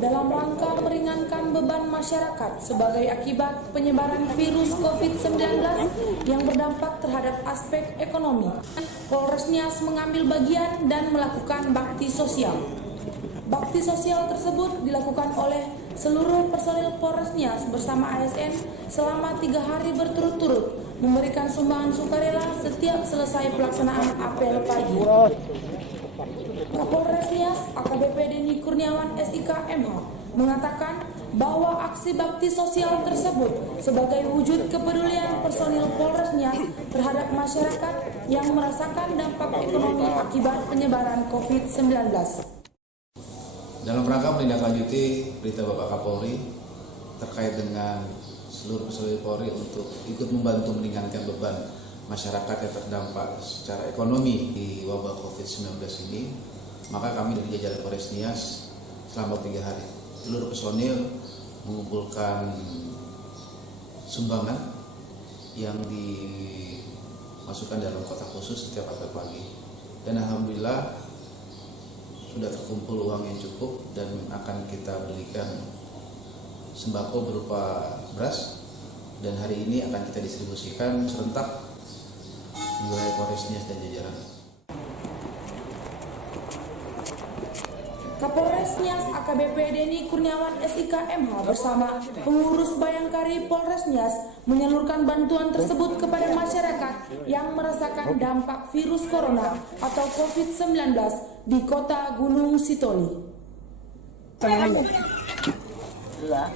dalam rangka meringankan beban masyarakat sebagai akibat penyebaran virus COVID-19 yang berdampak terhadap aspek ekonomi. Polres Nias mengambil bagian dan melakukan bakti sosial. Bakti sosial tersebut dilakukan oleh seluruh personil Polres Nias bersama ASN selama 3 hari berturut-turut memberikan sumbangan sukarela setiap selesai pelaksanaan apel pagi. Kapolres Nias AKBP Denny Kurniawan SIK MH mengatakan bahwa aksi bakti sosial tersebut sebagai wujud kepedulian personil Polres Nias terhadap masyarakat yang merasakan dampak ekonomi akibat penyebaran COVID-19. Dalam rangka menindaklanjuti perintah Bapak Kapolri terkait dengan seluruh personil Polri untuk ikut membantu meringankan beban masyarakat yang terdampak secara ekonomi di wabah COVID-19 ini, maka kami dari jajaran Polres Nias selama 3 hari seluruh personil mengumpulkan sumbangan yang dimasukkan dalam kotak khusus setiap apel pagi, dan alhamdulillah sudah terkumpul uang yang cukup dan akan kita berikan sembako berupa beras, dan hari ini akan kita distribusikan serentak di wilayah Polres Nias dan jajaran. Kapolres Nias AKBP Denny Kurniawan SIK MH bersama pengurus Bayangkari Polres Nias menyalurkan bantuan tersebut kepada masyarakat yang merasakan dampak virus corona atau COVID-19 di Kota Gunung Sitoli. Lah,